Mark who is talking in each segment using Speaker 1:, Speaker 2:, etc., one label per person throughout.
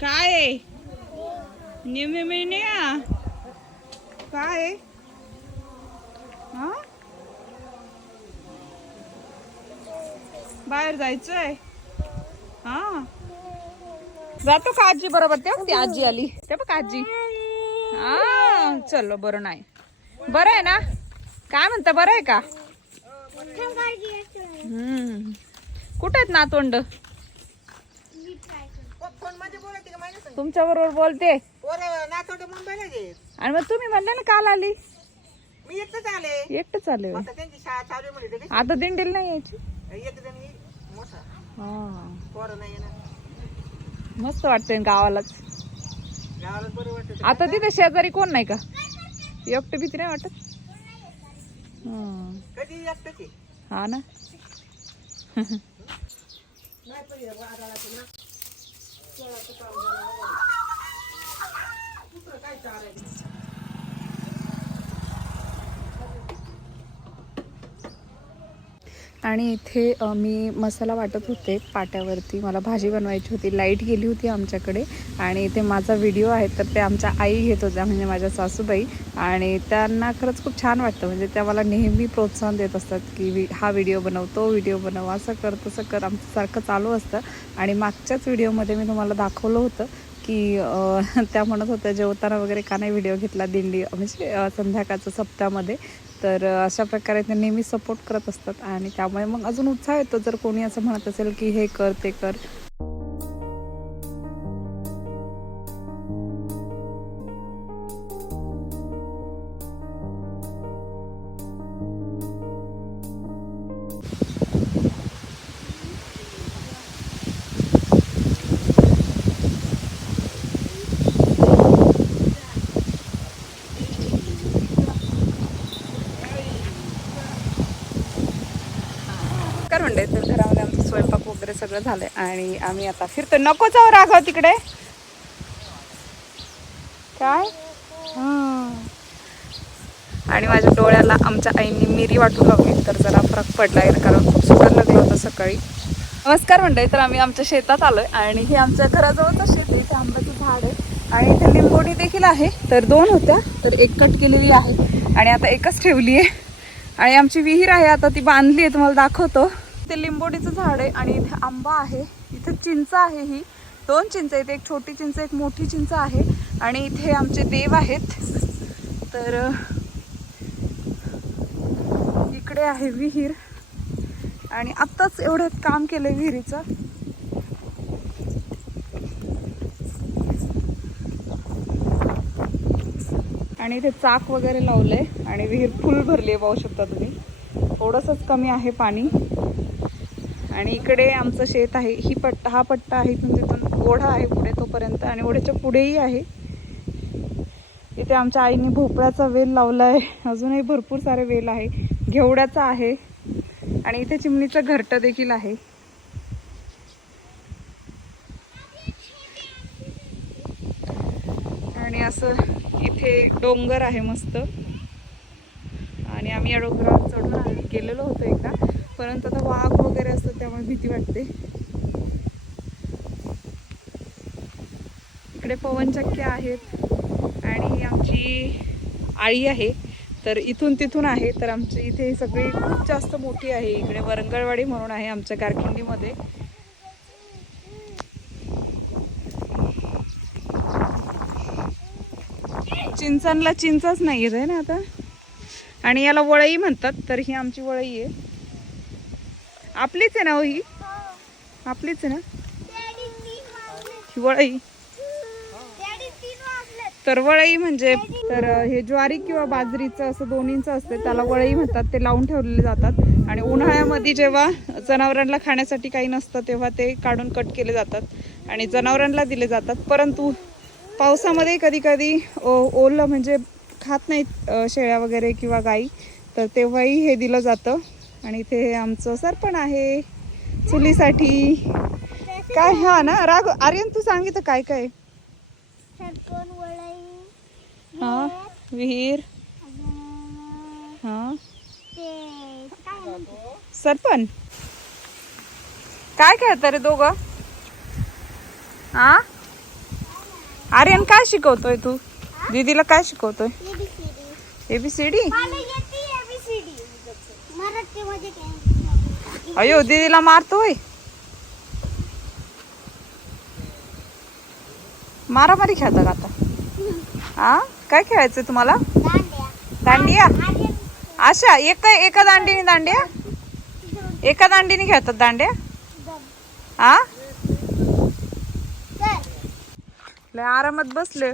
Speaker 1: काय महिने काय? हा? बाहेर जायचंय? हा? जातो का आजी बरोबर? तेव्हा ती आजी आली. ते बघ आजी. हा चलो बरं नाही. बरं आहे ना? काय म्हणता बरं आहे का? हम्म कुठे आहेत नातवंड
Speaker 2: फोनमध्ये बोलते का माहिती सांग
Speaker 1: तुमच्या बरोबर बोलते.
Speaker 2: पोरं नातवंड मुंबईला गेत
Speaker 1: आणि मग तुम्ही म्हणले ना काल आली.
Speaker 2: मी एकटंच आले.
Speaker 1: एकटं चालू
Speaker 2: आता त्यांची शाळा चालू आहे म्हणले
Speaker 1: आता दिंडीला नाही यायची.
Speaker 2: ते एक जण येईल, मोठा.
Speaker 1: हा.
Speaker 2: पोरं नाही ना
Speaker 1: मस्त वाटतंय गावालाच.
Speaker 2: गावाला बरं वाटत
Speaker 1: आता तिथे शेजारी कोण नाही का? एकटं भीती नाही वाटत? हं.
Speaker 2: कधी एकटंच आहे?
Speaker 1: हा ना.
Speaker 2: काय चारायचं
Speaker 1: आणि इथे मी मसाला वाटत होते पाट्यावरती. मला भाजी बनवायची होती. लाइट गेली होती आमच्याकडे आणि इथे माझा व्हिडिओ आहे तर ते आमच्या आई घेत होत्या म्हणजे माझ्या सासूबाई. आणि त्यांना खरंच खूप छान वाटतं म्हणजे त्या मला नेहमी प्रोत्साहन देत असतात की हा व्हिडिओ बनव तो व्हिडिओ बनव असं कर तसं कर आमचं सारखं चालू असतं. आणि मागच्याच व्हिडिओमध्ये मी तुम्हाला दाखवलं होतं की त्या म्हणत होत्या जेवताना वगैरे का नाही व्हिडिओ घेतला दिंडी म्हणजे संध्याकाळचं सप्त्यामध्ये तर अशा प्रकारे ते नेहमी सपोर्ट करत असतात. आणि त्यामुळे मग अजून उत्साह येतो. जर कोणी असं म्हणत असेल की हे कर ते कर कर म्हणते तर घरामध्ये आमचं स्वयंपाक वगैरे सगळं झालंय आणि आम्ही आता फिरतो नको जाऊ राघव हो तिकडे. काय? आणि माझ्या डोळ्याला आमच्या आईने मिरी वाटून लावली तर जरा फरक पडलाय कारण खूप सुंदर लागलं होतं सकाळी. नमस्कार म्हणते तर आम्ही आमच्या शेतात आलोय आणि हे आमच्या घराजवळचं शेत आहे इथे आंब्याचं झाड आहे आणि इथे लिंबोडी देखील आहे तर दोन होत्या तर एक कट केलेली आहे आणि आता एकच ठेवली आहे आणि आमची विहीर आहे आता ती बांधली आहे तुम्हाला दाखवतो. ते लिंबोडीचं झाड आहे आणि इथे आंबा आहे. इथे चिंच आहे ही. दोन चिंच इथे एक छोटी चिंच एक मोठी चिंच आहे. आणि इथे आमचे देव आहेत. तर इकडे आहे विहीर. आणि आत्ताच एवढं काम केलंय विहिरीचं. आणि इथे चाक वगैरे लावलंय. आणि विहीर फुल भरली आहे पाहू शकता तुम्ही. थोडंसंच कमी आहे पाणी. आणि इकडे आमचं शेत आहे. ही पट्टा हा पट्टा आहे इथून तिथून ओढा आहे पुढे तोपर्यंत आणि ओढ्याच्या पुढेही आहे. इथे आमच्या आईने भोपळ्याचा वेल लावला आहे. अजूनही भरपूर सारे वेल आहे. घेवड्याचा आहे. आणि इथे चिमणीचं घरटं देखील आहे. आणि असं इथे डोंगर आहे मस्त. आणि आम्ही या डोंगरावर चढून गेलेलो होतो एकदा. परंतु आता वाघ वगैरे असतात त्यामुळे भीती वाटते. इकडे पवनचक्क्या आहेत आणि आमची आळी आहे. तर इथून तिथून आहे. तर आमची इथे सगळी खूप जास्त मोठी आहे. इकडे वरंगळवाडी म्हणून आहे आमच्या कारखिंडीमध्ये चिंचांना चिंचाच नाही आहे ना आता? आणि याला वळई म्हणतात तर ही आमची वळई आहे. आपलीच आहे ना हो ही? आपलीच आहे ना? ही वळई तर वळई म्हणजे तर हे ज्वारी किंवा बाजरीचं असं दोन्हीचं असते त्याला वळई म्हणतात ते लावून ठेवलेले जातात. आणि उन्हाळ्यामध्ये जेव्हा जनावरांना खाण्यासाठी काही नसतं तेव्हा ते काढून कट केले जातात आणि जनावरांना दिले जातात. परंतु पावसामध्ये कधी कधी ओलं म्हणजे खात नाहीत शेळ्या वगैरे किंवा गाई तर तेव्हाही हे दिलं जातं. आणि इथे हे आमचं सरपण आहे चुलीसाठी. काय हा ना? राग आर्यन तू सांगितलं काय काय? हा? विहीर? हा? सरपण? काय खेळता रे दोघं? हा आर्यन काय शिकवतोय तू? दीदीला काय शिकवतोय. एबीसीडी
Speaker 3: मला येते ABCD. मराठीमध्ये काय
Speaker 1: अयो दीदीला मारतोय. मारामारी खेळता का आता. हा? काय खेळायचंय तुम्हाला?
Speaker 3: दांडिया.
Speaker 1: अशा एका एका दांडीने दांड्या? एका दांडीने खेळतात दांड्या? हा? लय आरामात बसले.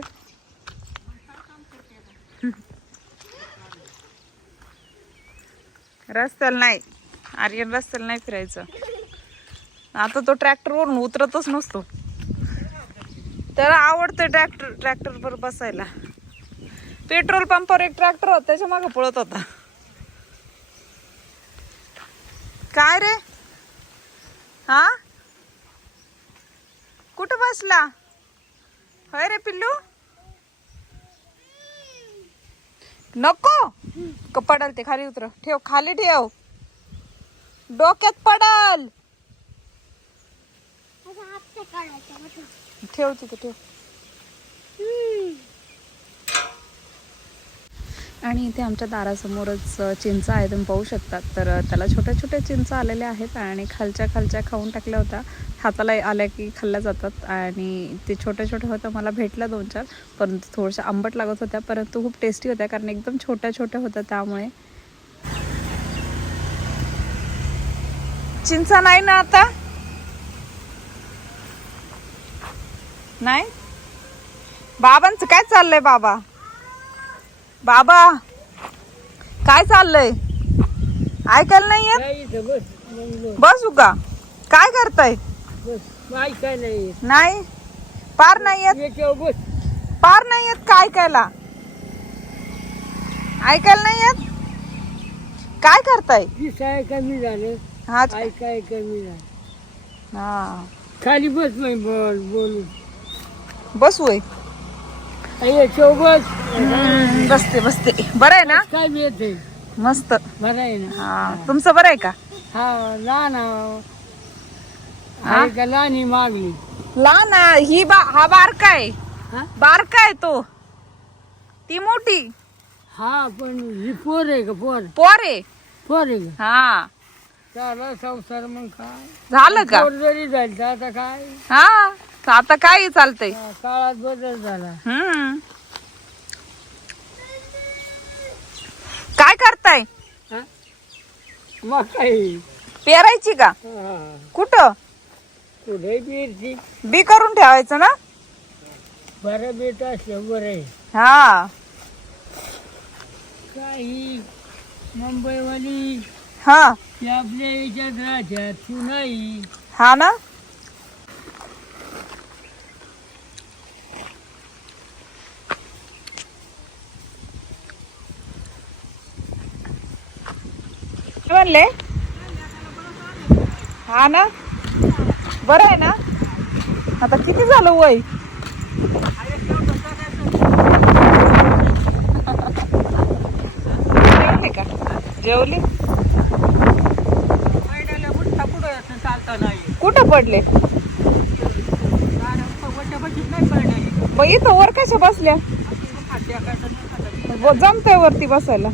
Speaker 1: रस्त्याला नाही. आर्यन रस्त्याला नाही फिरायचं. आता तो ट्रॅक्टरवरून उतरतच नसतो. त्याला आवडतं ट्रॅक्टर ट्रॅक्टरवर बसायला. पेट्रोल पंपावर एक ट्रॅक्टर होता त्याच्यामागे पळत होता. काय रे? हा? कुठं बसला? होय रे पिल्लू? नको. पडल ते खाली उतर. ठेव खाली ठेव. डोक्यात पडल. ठेव तिथे ठेव. आणि इथे आमच्या दारासमोरच चिंचा चिंच आहे तुम्ही पाहू शकतात. तर त्याला छोट्या छोट्या चिंचा आलेल्या आहेत आणि खालच्या खालच्या खाऊन टाकल्या होत्या. हाताला आल्या की खाल्ल्या जातात आणि ते छोट्या छोट्या होत्या मला भेटल्या दोन चार परंतु थोडशा आंबट लागत होत्या परंतु खूप टेस्टी होत्या कारण एकदम छोट्या छोट्या होत्या त्यामुळे. चिंचा नाही ना आता? नाही? बाबांचं काय चाललंय बाबा? बाबा काय चाललंय? ऐकायला नाही येत?
Speaker 2: काय बस
Speaker 1: का काय करताय?
Speaker 2: काय नाही
Speaker 1: पार नाही येत? पार नाही येत का ऐकायला? ऐकायला नाही येत? काय करताय?
Speaker 2: कमी झालं?
Speaker 1: हा.
Speaker 2: ऐकाय कमी झालं.
Speaker 1: हा.
Speaker 2: खाली बस बोल बोलू.
Speaker 1: बसू होय. हम्म, बसते बसते. बरं आहे ना?
Speaker 2: काय मिळते
Speaker 1: मस्त.
Speaker 2: बरं आहे ना?
Speaker 1: हा तुमचं बरं आहे का?
Speaker 2: हा लहान
Speaker 1: हा?
Speaker 2: आहे का लहानी मागली
Speaker 1: लहान आहे. ही बा हा बारका आहे.
Speaker 2: हा?
Speaker 1: बारका आहे तो. ती मोठी.
Speaker 2: हा पण ही पोर आहे का पोर?
Speaker 1: पोर आहे.
Speaker 2: पोर आहे का?
Speaker 1: हा.
Speaker 2: चाला संसार मग काय?
Speaker 1: झालं का?
Speaker 2: पोर जरी तर आता काय?
Speaker 1: हा. तर आता काय चालतंय?
Speaker 2: काळात बदल झाला.
Speaker 1: हम्म. काय करताय?
Speaker 2: हा? मग
Speaker 1: पेरायची का?
Speaker 2: हा.
Speaker 1: कुठं?
Speaker 2: कुठे
Speaker 1: बी करून ठेवायचं ना?
Speaker 2: बरं बेट असलं बरं आहे.
Speaker 1: हा.
Speaker 2: काही मुंबईवाली
Speaker 1: हा.
Speaker 2: ती आपल्या याच्यात राहत्यात तू नाही
Speaker 1: हा ना? म्हणले? हा ना? बरं आहे ना? आता किती झालं वय? जेवली का? जेवली? कुठं पडले? मग इथं वर कशा बसल्या? व- जमतंय वरती बसायला.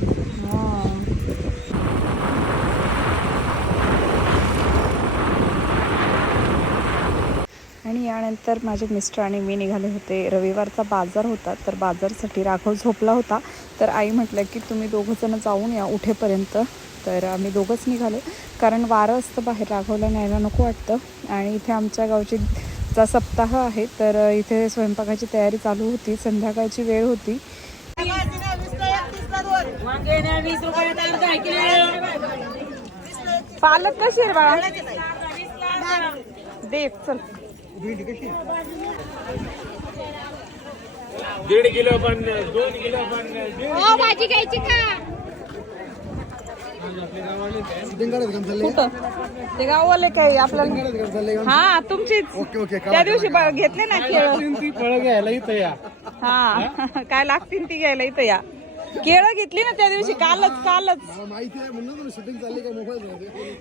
Speaker 1: तर माझे मिस्टर आणि मी निघाले होते. रविवारचा बाजार होता तर बाजारसाठी राघव झोपला होता. तर आई म्हटलं की तुम्ही दोघंजणं जाऊन या उठेपर्यंत. तर आम्ही दोघंच निघालो. कारण वारं असतं बाहेर राघवला न्यायला नको वाटतं. आणि इथे आमच्या गावची चा सप्ताह आहे तर इथे स्वयंपाकाची तयारी चालू होती. संध्याकाळची वेळ होती. पालक कशी आहे बाळा? दे चल.
Speaker 4: दीड किलो पन्नास दोन किलो दीड
Speaker 3: हो भाजी घ्यायची का?
Speaker 1: कुठं? ते गाववाले काय आपल्याला हा तुमचीच. त्या दिवशी ब- घेतले ना केळ.
Speaker 4: ती फळं घ्यायला इथं या.
Speaker 1: हा काय लागतील ती घ्यायला इथं या. केळं घेतली ना त्या दिवशी कालच कालच.
Speaker 5: माहिती आहे म्हणून शूटिंग चालली का मोबाईल
Speaker 1: हा
Speaker 4: होऊन जाऊ दे इथून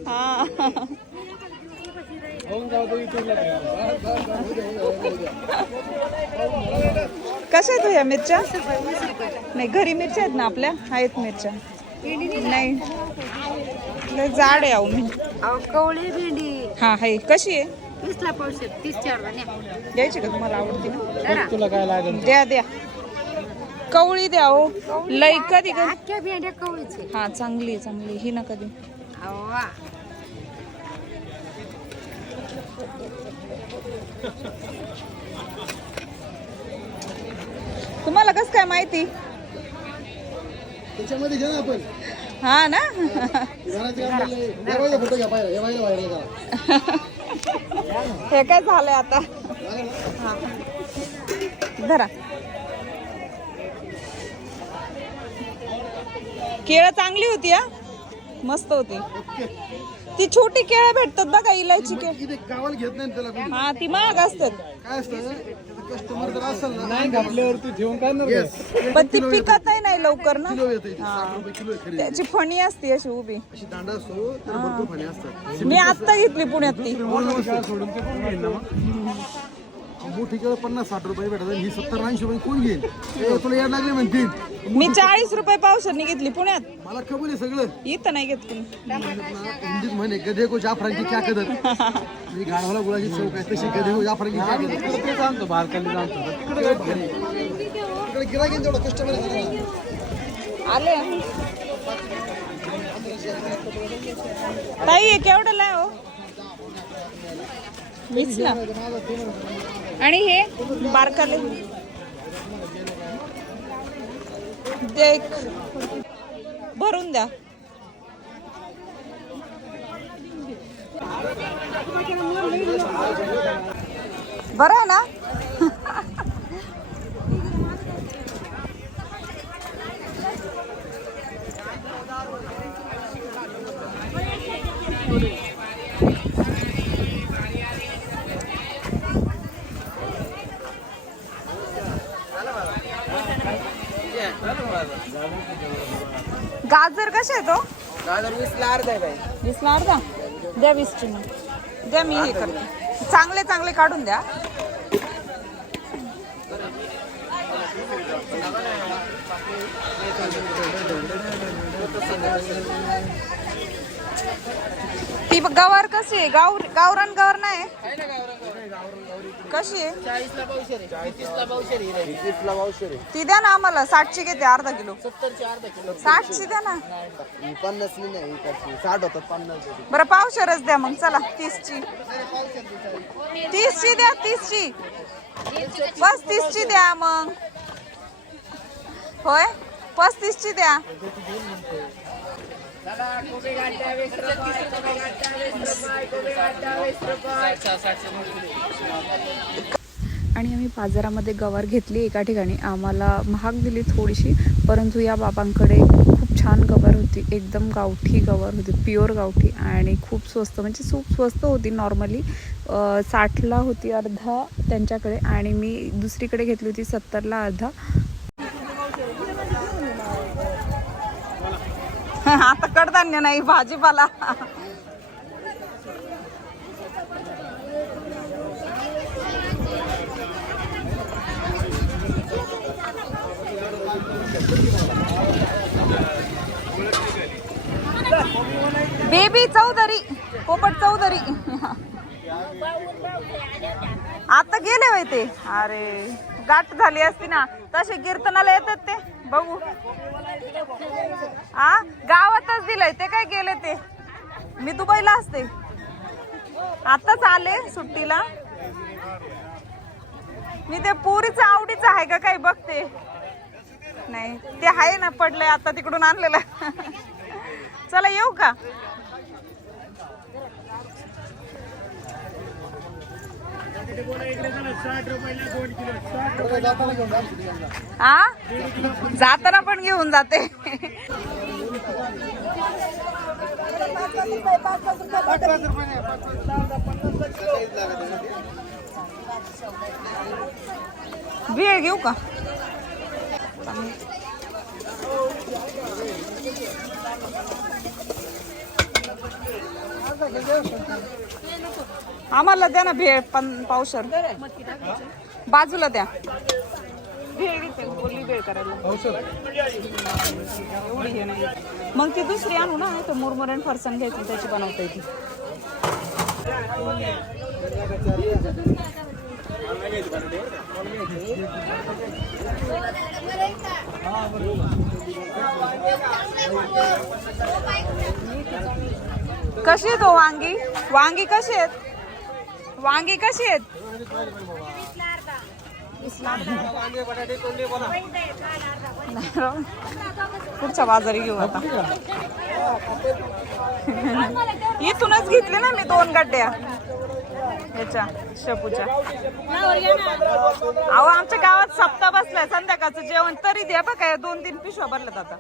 Speaker 1: कशा आहेत हो या मिरच्या? नाही घरी मिरच्या आहेत ना आपल्या? आहेत मिरच्या. नाही. जाड आहे अहो मी.
Speaker 2: कवळी भेंडी.
Speaker 1: हा आहे. कशी आहे?
Speaker 2: तीसला पावशे तीस चार
Speaker 1: द्यायची का तुम्हाला आवडते ना?
Speaker 4: तुला काय लागेल?
Speaker 1: द्या द्या. कवळी द्या हो लई कधी कधी
Speaker 2: अख्ख्या भेंड्या कवळीचे
Speaker 1: हा चांगली चांगली. ही ना कधी तुम्हाला कस काय माहिती?
Speaker 5: त्याच्यामध्ये घ्या ना आपण.
Speaker 1: हा ना?
Speaker 5: फोटो घ्या पाहिजे
Speaker 1: हे काय झालंय आता? हा. धरा. केळं चांगली होती हा? मस्त होती. ती छोटी केळं भेटतात बघा इलायची केळ.
Speaker 5: इथे गावाला घेत नाही ना त्याला कोणी?
Speaker 1: हा ती महाग असतात.
Speaker 5: काय असतं? कस्टमर जर असेल ना
Speaker 4: नाही घातल्यावरती ठेवून काय ना
Speaker 5: येस
Speaker 1: पण ती पिकत नाही लवकर ना.
Speaker 5: किलो येते साठ रुपये किलो आहे खरी
Speaker 1: त्याची फणी असते अशी उभी.
Speaker 5: अशी दांडा असतो त्याला भरपूर फणे असतात.
Speaker 1: मी आत्ता घेतली पुण्यात ती.
Speaker 4: सोडून ते कोण घेईन ना मग.
Speaker 5: मोठी केळं पन्नास साठ रुपये भेटत ही सत्तर ऐंशी रुपये कोण घेईल? ए, तुला याड लागले म्हणतील.
Speaker 1: मी चाळीस रुपये पावसाने घेतली पुण्यात.
Speaker 5: मला कबूल आहे सगळं.
Speaker 1: इथं नाही घेत कोणी
Speaker 5: हिंदीत म्हणे गधे को जाफरांची क्या कदर मी गाढवाला गुळाची चौक आहे तशी गधे को जाफरांची क्या कदर
Speaker 4: ते जाणतो बारकाली जाणतो तिकडे
Speaker 5: तेवढा कस्टमर आहे.
Speaker 1: आले. ताई हे केवढं आहे हो वीस ना आणि हे बारकाले. देख. भरून द्या. बरं आहे ना गाजर कसे आहे तो?
Speaker 6: गाजर वीसला अर्धा आहे बाई.
Speaker 1: वीसला अर्धा? द्या वीसची मग द्या मी हे करते. चांगले चांगले काढून द्या. ती गवार कशी आहे? गाव गावरान गवार नाही? कशी? आहे
Speaker 6: चाळीसला पावशेर आहे. तीसला पावशेर आहे. तीसला पावशेर आहे.
Speaker 1: ती द्या ना आम्हाला. साठची घेते अर्धा किलो.
Speaker 6: सत्तरचे अर्धा किलो.
Speaker 1: साठची द्या ना.
Speaker 6: ही नाही इकडची साठ होतात पन्नास होते
Speaker 1: बरं पावशेरच द्या मग. चला तीसची. तीसची द्या तीसची. बस तीसची द्या मग. होय? पस्तीसची द्या. आणि आम्ही बाजारामध्ये गवार घेतली एका ठिकाणी. आम्हाला महाग दिली थोडीशी परंतु या बाबांकडे खूप छान गवार होती. एकदम गावठी गवार होती प्युअर गावठी आणि खूप स्वस्त. म्हणजे खूप स्वस्त होती नॉर्मली. साठला होती अर्धा त्यांच्याकडे आणि मी दुसरीकडे घेतली होती सत्तरला अर्धा. आता कडधान्य नाही भाजीपाला. बेबी चौधरी पोपट चौधरी. आता गेले होय ते. अरे गाठ झाली असती ना. तसे कीर्तनाला येतात ते. बघू. हा गावातच दिलंय ते काय गेले ते? मी दुबईला असते. आताच आले सुट्टीला. मी ते पुरीचं आवडीचं आहे का काही बघते. नाही ते आहे ना पडलंय आता तिकडून आणलेलं. चला येऊ का? हा जाताना पण घेऊन जाते. भेळ घेऊ का? आम्हाला द्या ना भेळ पण पावसर बाजूला द्या. भेळ घेते बोलली भेळ करायला एवढी हे नाही मग ती दुसरी आणू ना तर मुरमुरण फरसन घ्यायची त्याची बनवता येते कशी आहेत हो वांगी? वांगी कशी आहेत? वांगी कशी आहेत? पुढचा बाजारी घेऊ आता. इथूनच घेतले ना मी दोन गड्ड्या. ह्याच्या शेपूच्या. अहो आमच्या गावात सप्ताह बसलाय संध्याकाळचं जेवण. तरी द्या बघा दोन तीन पिशव्या भरल्यात आता.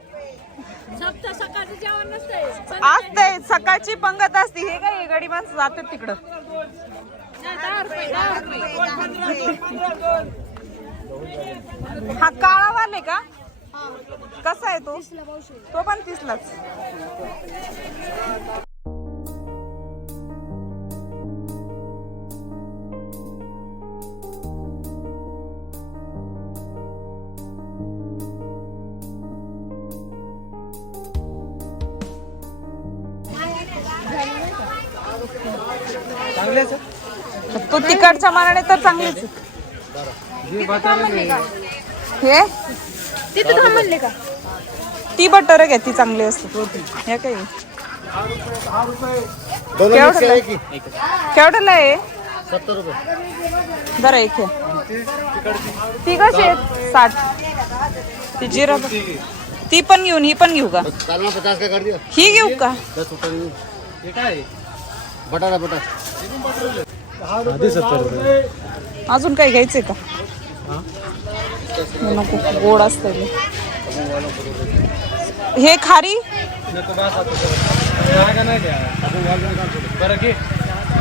Speaker 1: असते सकाळची पंगत असते. हे काय गाडी माणसं जातात तिकडं. हा काळा वाले का? कसा आहे तो? तो पण तीसलाच. तिकडच्या मानाने तर चांगलीच. आहे. हे?
Speaker 2: तिथे थांब म्हणले का?
Speaker 1: ती बटर घ्या ती चांगली असते. हे काय? केवढं आहे? केवढ्याला आहे बरं एक आहे ती कशी आहेत? साठ. ती जिरा ती पण घेऊन ही पण घेऊ का?
Speaker 5: काल ना पचास का कर दिया
Speaker 1: ही घेऊ का?
Speaker 5: दस रुपये.
Speaker 4: हे काय?
Speaker 5: बटाटा बटाटा.
Speaker 4: आधी सत्तर रुपये.
Speaker 1: अजून काही घ्यायचंय का? हे? नको गोड असतं हे. हे खारी?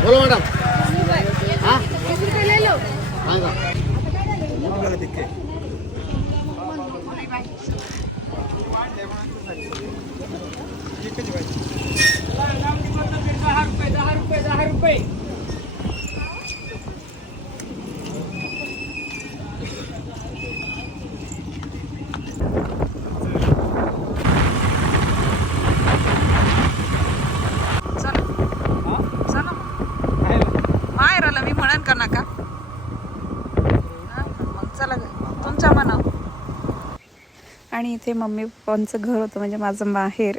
Speaker 5: बोलो मॅडम. हाँ? सांगा
Speaker 1: चला चला माहेराला मी म्हणन का नका हा, मग चला तुमच्या मना आणि इथे मम्मी पप्पांचं घर होतं म्हणजे माझं माहेर.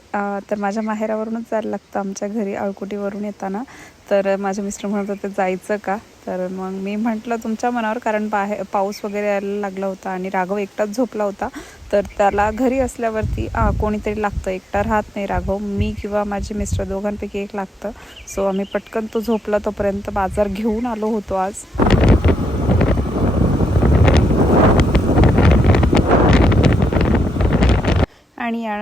Speaker 1: तर माझ्या माहेरावरूनच जायला लागतं आमच्या घरी अळकुटीवरून येताना. तर माझे मिस्टर म्हणत होते जायचं का? तर मग मी म्हटलं तुमच्या मनावर कारण बाहेर पाऊस वगैरे यायला लागला होता आणि राघव एकटाच झोपला होता. तर त्याला घरी असल्यावरती कोणीतरी लागतं. एकटा राहत नाही राघव. मी किंवा माझे मिस्टर दोघांपैकी एक लागतं. सो आम्ही पटकन तो झोपला तोपर्यंत बाजार घेऊन आलो होतो आज.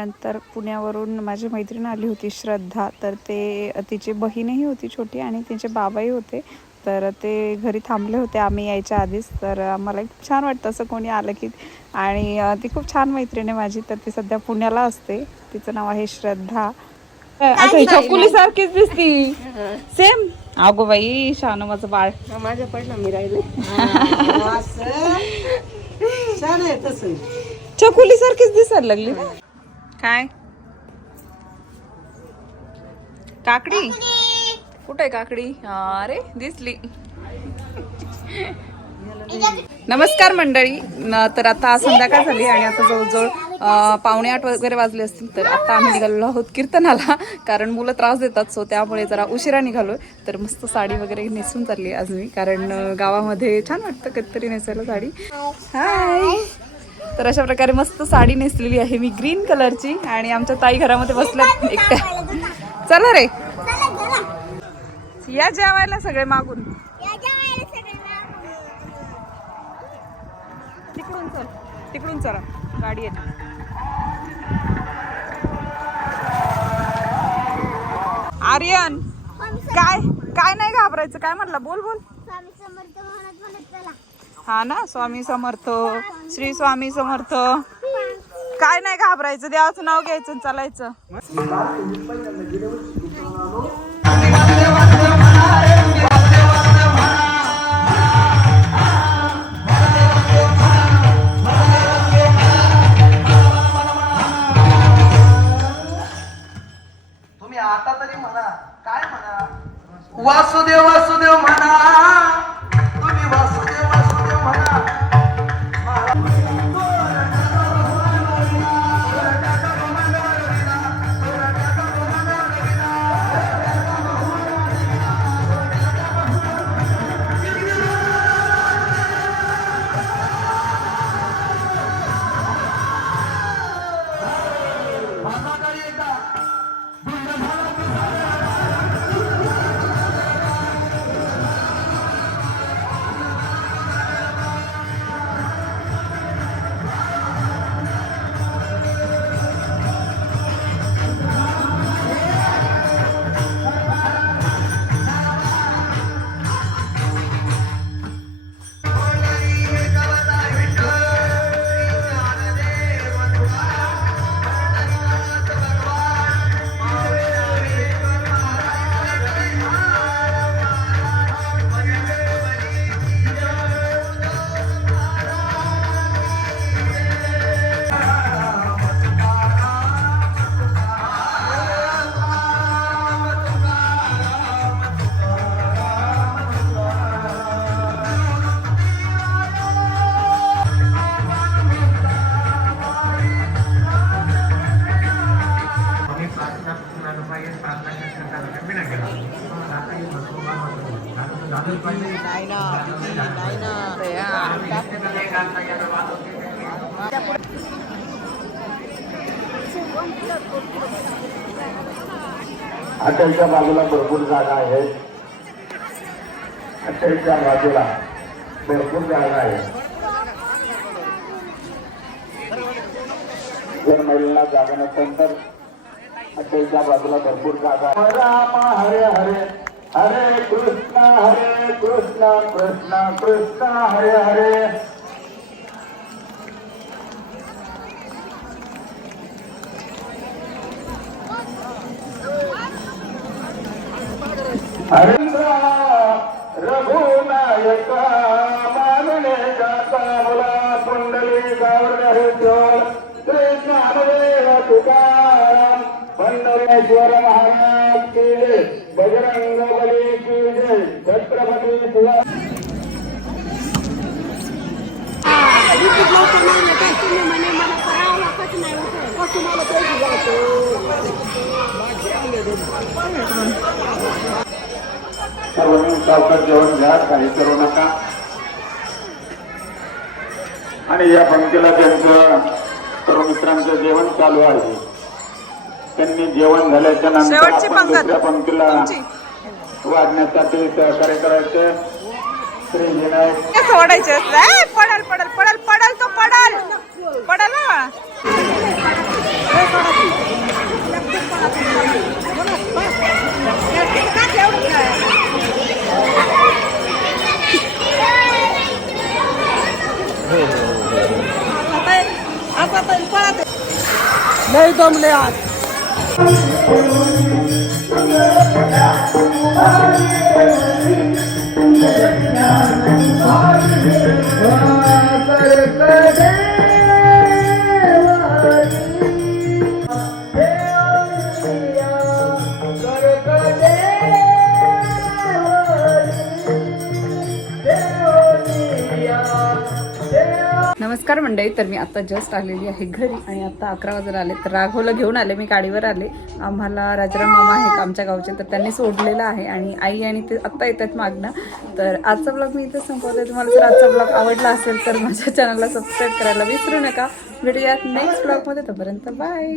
Speaker 1: आणि यानंतर पुण्यावरून माझी मैत्रीण आली होती श्रद्धा. तर ते तिची बहीणही होती छोटी आणि तिचे बाबाही होते. तर ते घरी थांबले होते आम्ही यायच्या आधीच. तर मला खूप छान वाटतं असं कोणी आलं की आणि अ, ती खूप छान मैत्रीण आहे माझी. तर ती सध्या पुण्याला असते. तिचं नाव आहे श्रद्धा. चकुली सारखीच दिसती. सेम अगो बाई शानू माझं बाळ.
Speaker 2: माझ्या पडलं मी राहिले. छान आहे तसं.
Speaker 1: चकुली सारखीच दिसायला लागली काय? काकडी? कुठे आहे काकडी अरे दिसली. नमस्कार मंडळी. तर आता संध्याकाळ झाली आणि आता जवळजवळ पावणे आठ वगैरे वाजले असतील तर आता आम्ही निघालेलो आहोत कीर्तनाला कारण मुलं त्रास देतात सो त्यामुळे जरा उशिरा निघालोय. तर मस्त साडी वगैरे नेसून चालली आज मी कारण गावामध्ये छान वाटतं कधीतरी नेसायला साडी. हाय तर अशा प्रकारे मस्त साडी नेसलेली आहे मी ग्रीन कलरची आणि आमच्या ताई घरामध्ये बसल्या एकट्या. चला रे. या जेवायला सगळे मागून. तिकडून चल. तिकडून चला. गाडी येते. आर्यन काय? काय नाही घाबरायचं? काय म्हटलं बोल बोल. हा ना स्वामी समर्थ श्री स्वामी समर्थ. काय नाही घाबरायचं देवाचं नाव घ्यायचं चालायचं.
Speaker 5: आता तरी म्हणा काय म्हणा? वासुदेव वासुदेव म्हणा.
Speaker 7: भरपूर जागा आहेत हॉटेलच्या बाजूला भरपूर जागा आहे. जर महिला जागा नसेल तर हॉटेलच्या बाजूला भरपूर जागा राम हरे हरे. हरे कृष्ण हरे कृष्ण कृष्ण कृष्ण हरे हरे. रघुनायक मानले जाता मुला कुंडली गावडे चोर श्री ज्ञानदेव तुकाराम पंढरेश्वर महाराज की बजरंग बली की छत्रपती शिवा
Speaker 8: तुम्हाला
Speaker 7: सर्वांनी सावकाश जेवण घ्या काही करू नका. आणि या पंक्तीला त्यांचं सर्व मित्रांचं जेवण चालू आहे. त्यांनी जेवण
Speaker 1: झाल्याच्यानंतर
Speaker 7: आपण. दुसऱ्या पंक्तीला. वाढण्यासाठी सहकार्य करायचे. श्री विनायक.
Speaker 1: सोडायचे पडल पडल पडल पडल तो पडल. पडल हा.
Speaker 5: नाही दमले आज
Speaker 1: नमस्कार मंडळी तर मी आता जस्ट आलेली आहे घरी आणि आता अकरा वाजता आले. तर राघवला घेऊन आले मी गाडीवर आले. आम्हाला राजाराम मामा आहेत आमच्या गावचे तर त्यांनी सोडलेलं आहे आणि आई आणि ते आत्ता येतात मागणं तर आजचा ब्लॉग मी इथे संपवते. तुम्हाला जर आजचा ब्लॉग आवडला असेल तर माझ्या चॅनलला सबस्क्राईब करायला विसरू नका. भेटूयात नेक्स्ट ब्लॉगमध्ये तोपर्यंत बाय